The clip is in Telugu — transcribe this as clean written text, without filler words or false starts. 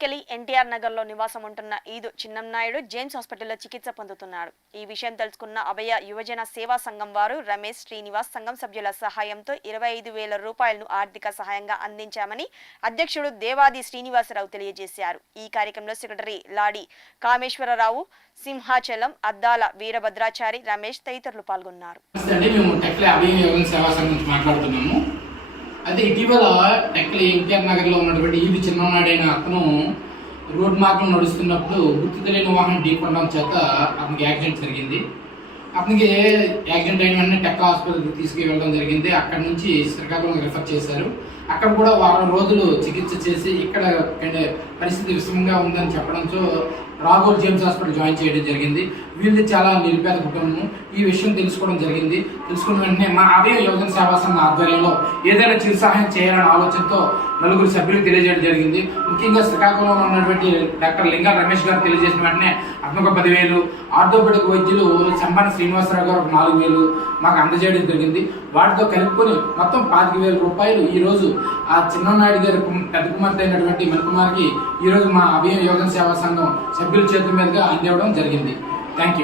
టెక్కలి ఎన్టీఆర్ నగర్లో నివాసం ఉంటున్న ఈదు చిన్నంనాయుడు జేమ్స్ హాస్పిటల్లో చికిత్స పొందుతున్నాడు. ఈ విషయం తెలుసుకున్న అభయ యువజన సేవా సంఘం వారు రమేష్ శ్రీనివాస్ సంఘం సభ్యుల సహాయంతో 25,000 రూపాయలను ఆర్థిక సహాయంగా అందించామని అధ్యక్షుడు దేవాది శ్రీనివాసరావు తెలియజేశారు. ఈ కార్యక్రమంలో సెక్రటరీ లాడి కామేశ్వరరావు, సింహాచలం, అద్దాల వీరభద్రాచారి, రమేష్ తదితరులు పాల్గొన్నారు. అయితే ఇటీవల టెక్కలి ఎన్టీఆర్ నగర్లో ఉన్నటువంటి ఈది చిన్ననాడైన అతను రోడ్ మార్గం నడుస్తున్నప్పుడు గుర్తు తెలియని వాహనం ఢీకొనడం చేత అతనికి యాక్సిడెంట్ జరిగింది. అతనికి యాక్సిడెంట్ అయిన వెంటనే టెక్క హాస్పిటల్కి తీసుకువెళ్ళడం జరిగింది. అక్కడ నుంచి శ్రీకాకుళం రిఫర్ చేశారు. అక్కడ కూడా వారం రోజులు చికిత్స చేసి ఇక్కడ పరిస్థితి విషమంగా ఉందని చెప్పడంతో రాఘోల్ జేమ్స్ హాస్పిటల్ జాయిన్ చేయడం జరిగింది. వీళ్ళది చాలా నిరుపేద కుటుంబం. ఈ విషయం తెలుసుకోవడం జరిగింది. తెలుసుకున్న వెంటనే మా అభయ యువజన సేవా సంఘం ఆధ్వర్యంలో ఏదైనా చిరు సహాయం చేయాలనే ఆలోచనతో నలుగురు సభ్యులకు తెలియజేయడం జరిగింది. ముఖ్యంగా శ్రీకాకుళంలో ఉన్నటువంటి డాక్టర్ లింగా రమేష్ గారు తెలియజేసిన వెంటనే అతను ఒక 10,000, ఆర్థోపెడిక్ వైద్యులు సంబాన శ్రీనివాసరావు గారు 4,000 మాకు అందజేయడం జరిగింది. వాటితో కలుపుకొని మొత్తం 25,000 రూపాయలు ఈ రోజు ఆ చిన్ననాయుడు గారి పెద్ద కుమార్తె అయినటువంటి మణికుమార్కి ఈ రోజు మా అభయ యువజన సేవా సంఘం సభ్యుల చేతుల మీదుగా అందివ్వడం జరిగింది. Thank you.